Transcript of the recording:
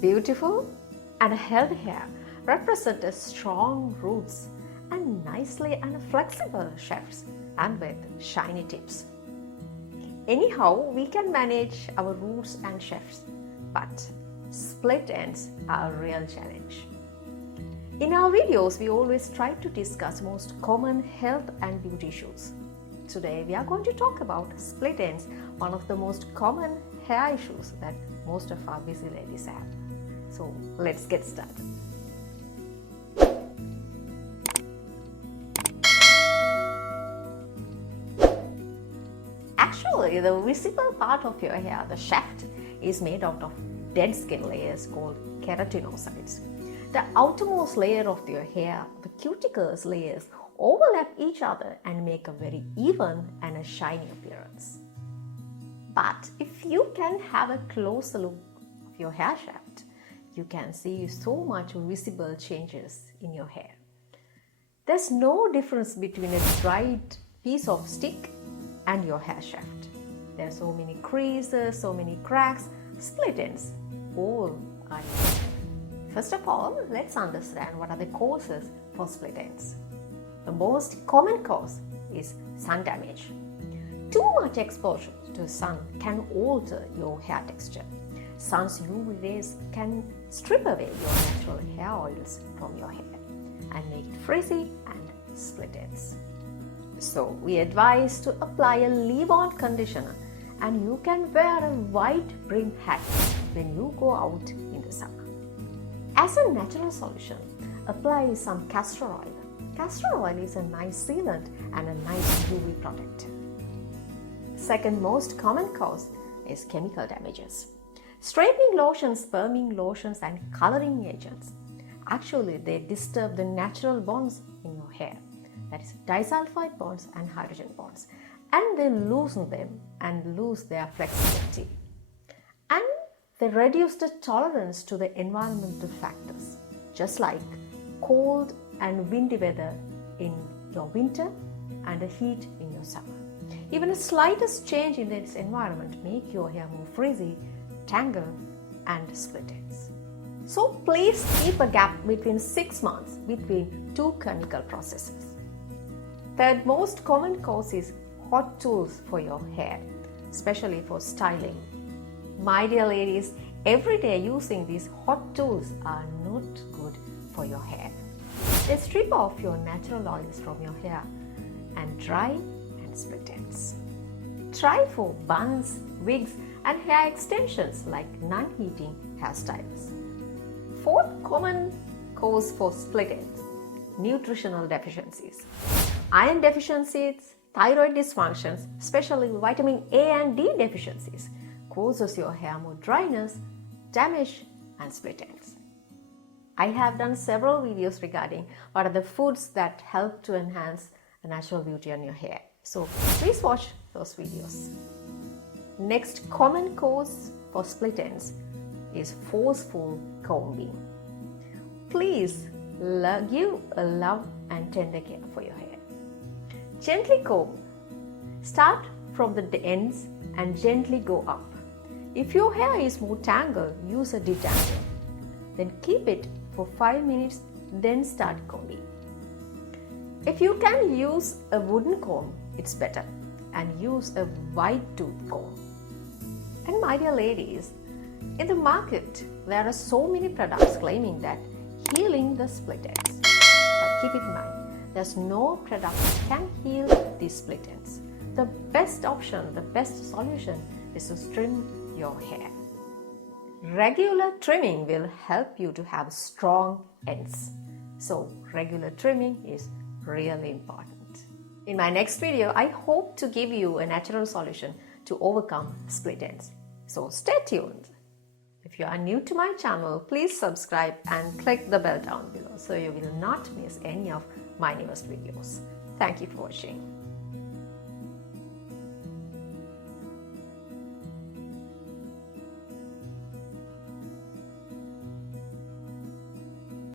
Beautiful and healthy hair represent strong roots and nicely and flexible shafts and with shiny tips. Anyhow, we can manage our roots and shafts, but split ends are a real challenge. In our videos, we always try to discuss most common health and beauty issues. Today, we are going to talk about split ends, one of the most common hair issues that most of our busy ladies have. So, let's get started. Actually, the visible part of your hair, the shaft, is made out of dead skin layers called keratinocytes. The outermost layer of your hair, the cuticles layers, overlap each other and make a very even and a shiny appearance. But if you can have a closer look of your hair shaft, you can see so much visible changes in your hair. There's no difference between a dried piece of stick and your hair shaft. There are so many creases, so many cracks, split ends, all are there. First of all, let's understand what are the causes for split ends. The most common cause is sun damage. Too much exposure to sun can alter your hair texture. Sun's UV rays can strip away your natural hair oils from your hair and make it frizzy and split ends. So we advise to apply a leave-on conditioner, and you can wear a wide brim hat when you go out in the summer. As a natural solution, apply some castor oil. Castor oil is a nice sealant and a nice UV protector. Second most common cause is chemical damages. Straightening lotions, perming lotions and coloring agents, actually they disturb the natural bonds in your hair, that is disulfide bonds and hydrogen bonds, and they loosen them and lose their flexibility. And they reduce the tolerance to the environmental factors, just like cold and windy weather in your winter and the heat in your summer. Even the slightest change in this environment make your hair more frizzy, tangle and split ends. So please keep a gap between 6 months between two chemical processes. Third most common cause is hot tools for your hair, especially for styling. My dear ladies, everyday using these hot tools are not good for your hair. They strip off your natural oils from your hair and dry and split ends. Try for buns, wigs and hair extensions like non-heating hairstyles. Fourth common cause for split ends, nutritional deficiencies. Iron deficiencies, thyroid dysfunctions, especially vitamin A and D deficiencies, causes your hair more dryness, damage and split ends. I have done several videos regarding what are the foods that help to enhance the natural beauty on your hair. So please watch those videos. Next common cause for split ends is forceful combing. Please give a love and tender care for your hair. Gently comb. Start from the ends and gently go up. If your hair is more tangled, use a detangler. Then keep it for 5 minutes, then start combing. If you can use a wooden comb, it's better, and use a wide tooth comb. And my dear ladies, in the market, there are so many products claiming that healing the split ends. But keep in mind, there's no product that can heal these split ends. The best option, the best solution is to trim your hair. Regular trimming will help you to have strong ends. So regular trimming is really important. In my next video, I hope to give you a natural solution to overcome split ends. So stay tuned. If you are new to my channel, please subscribe and click the bell down below so you will not miss any of my newest videos. Thank you for watching.